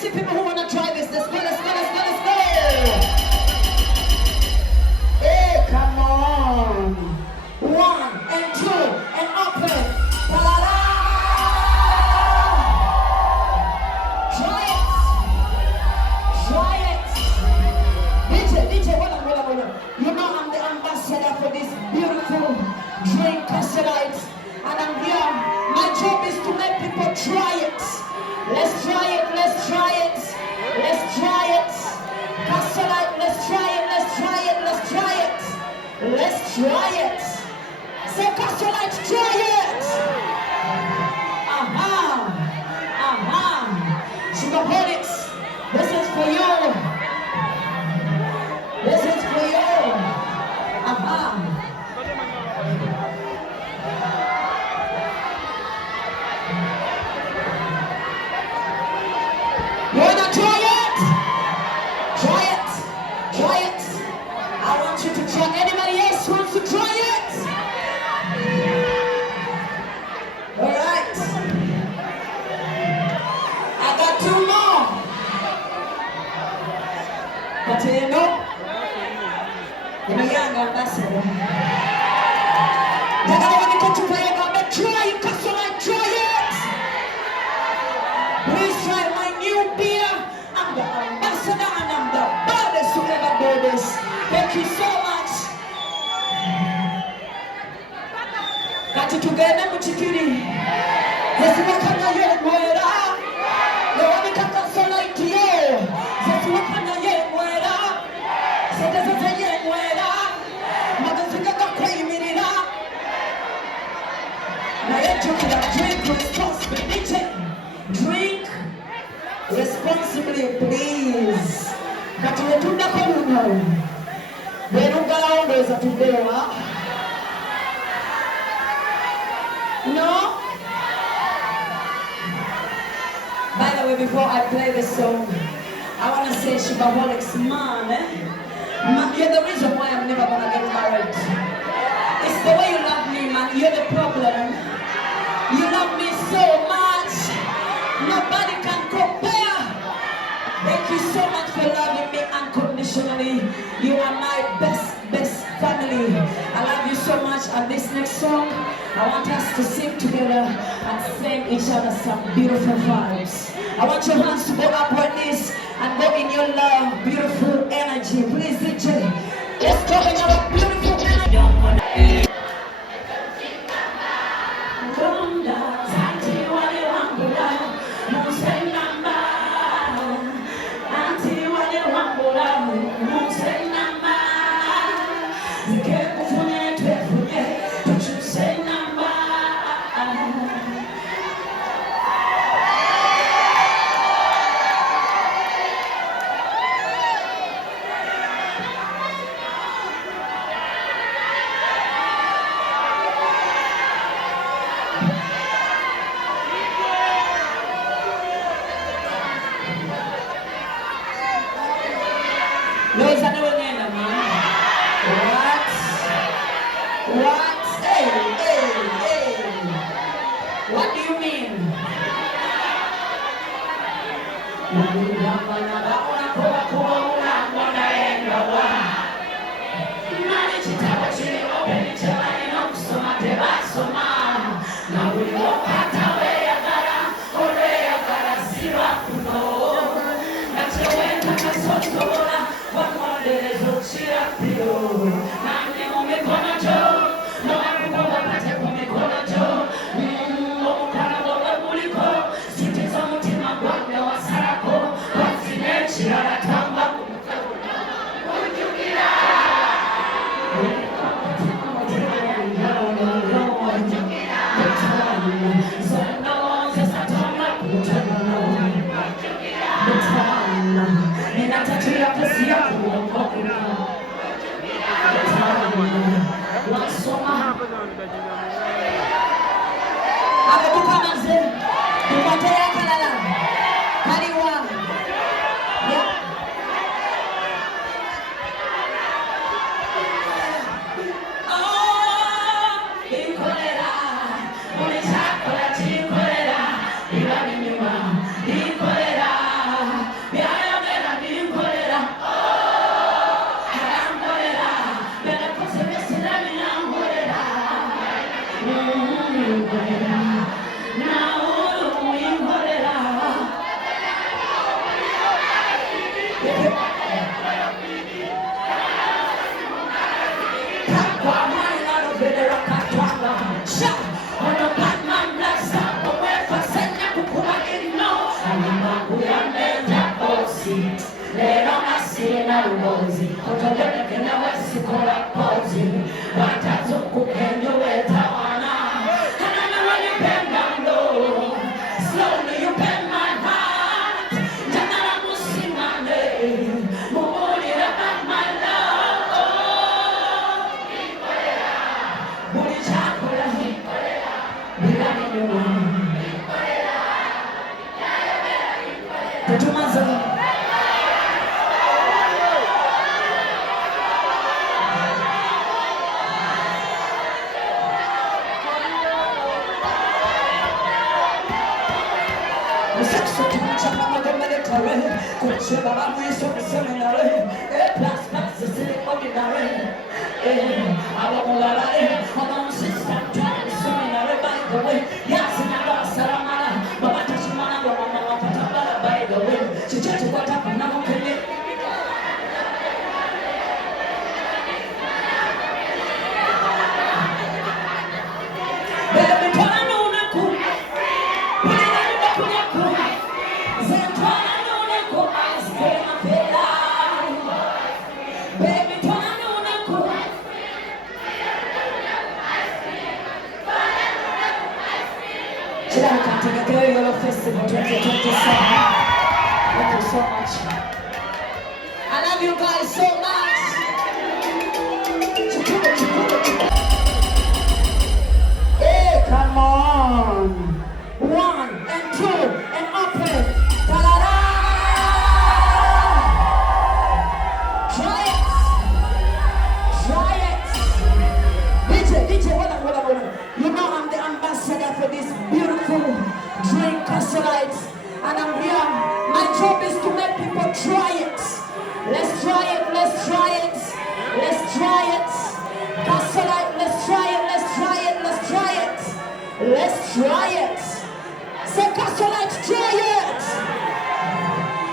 see people who want to try this. Let's go, let's go, let's go, let's go. Hey, come on. 1 and 2 and open. Ta-da-da! Try it. Try it. DJ, hold on. You know I'm the ambassador for this beautiful drink, Castelite. And I'm here. My job is to make people try it. Let's try it, let's try it. Let's try it. Castelite, let's try it, let's try it, let's try it. Let's try it. Say Castelite, try it. Aha. Sheebah Agabudde, this is for you. This is for you. Aha. You wanna try it? Try it. Try it. I want you to try. Anybody else wants to try it? All right. I got 2 more. But you know, you're a young ambassador. Try it, Castelite, try it. Please try my new beer. I'm the ambassador and I'm the baddest who ever do this. Thank you so much. Got it together, Muchikiri. Yes, you can get it where up. You want to cut Castelite to you. Yes, you can get it where up. So this is a yet where up. Mother, you got to pay me it up. Now you're talking about drink responsibly. Drink responsibly, please. Katuletunda kono. Berungala ondeza tubewa. No? By the way, before I play this song, I want to say Sheebah Agabudde's man, you're the reason why I'm never gonna get married. It's the way you love me, man. You're the problem. You love me so much. Nobody can compare. Thank you so much for loving me unconditionally. You are my best family. I love you so much. And this next song, I want us to sing together and sing each other some beautiful vibes. I want your hands to go up like this and go in your love, beautiful energy. Please, DJ, let's go in our beautiful energy. Those are no man. What? Hey. What do you mean? Festival 2027. Thank you so much. I love you guys so much. Hey, come on. 1 and 2 and open. Ta-da-da! Try it. Try it. DJ, hold on. You know I'm the ambassador for this beautiful drink, Casolites, and I'm here. My job is to make people try it. Let's try it. Casolite, let's try it. Say Casolite.